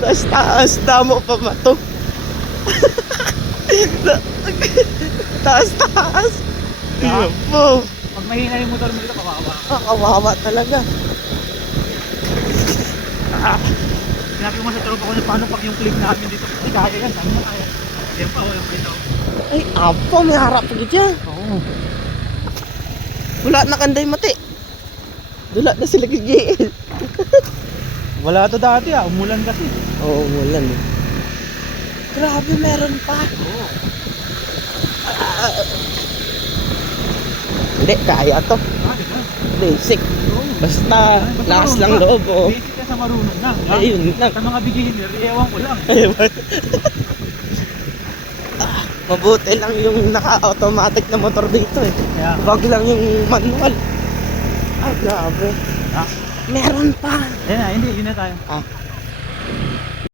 Taas damo pa ba to? Taas. Yeah. Po. Pag mahina yung motor mo dito, kawawa. Kawawa talaga. Sinabi mo sa tropa ko na paano pag yung clip namin dito. Ay, kaya yan, sabi mo kaya. Yan pa, walang plate ako. Ay, apo, may harap pa dyan. Oo. Wala na kanday mati. Dula na sila kay Wala to dati umulan kasi. Oo, umulan eh. Grabe, meron pa. Oo. Hindi, kaya to. Bakit na? Basic. Oo. Basta lakas marunong lang ka. loob, oh. Basic ka sa marunong lang. Ha? Ayun lang. Sa mga beginner, ewan ko lang. Mabuti lang yung naka-automatic na motor dito eh. Kaya, Wag lang yung manual. Ay, grabe. ha? Meron pa. Ayun na, hindi, yun na tayo. Ah,